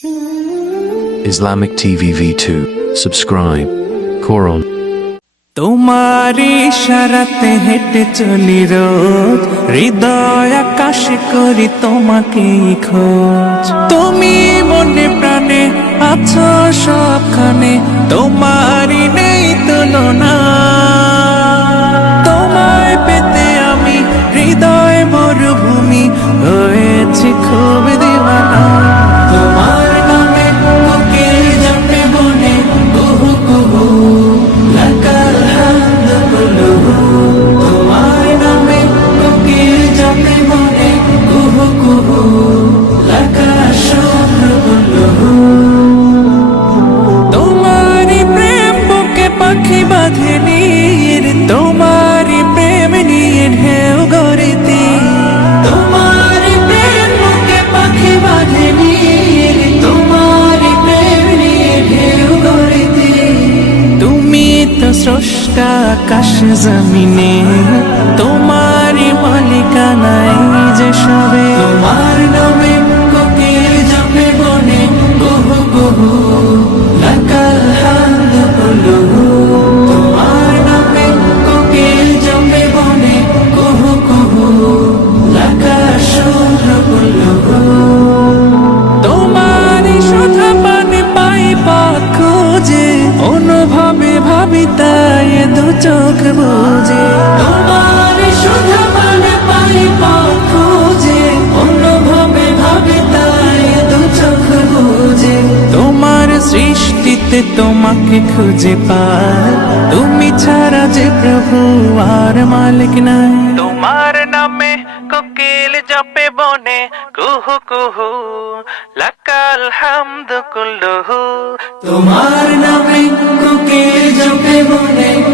Islamic TV V2. Subscribe. Quran. তোমার ইশারাতে হেঁটে চলি রোজ হৃদয় আকাশ করি তোমাকে খোঁজ তুমি মনে প্রাণে আছো সবখানে তোমারই স্রষ্টা আকাশ জমিনে তোমারি মালিকানাই যে সবে। তোমার নামে কোকিল জপে বনে, গুহু গুহু, লাকাল হামদ কুলুহু তোমার নামে কোকিল জপে বনে, গুহু গুহু পাই পথ খুঁজে, অনুভবে দু চোখ বুঝে। তোমারি সুধা পানে পাই খুঁজে অনুভবে ভাবি তাই দু চোখ বুঝে। তোমার সৃষ্টিতে তোমাকে খুঁজে পায়। তুমি ছাড়া যে প্রভু আর মালিক নাই। তোমার নামে কোকিল জপে বনে কুহু কুহু লাকাল হামদ কুল্লুহু। তোমার নামে বনে কুহু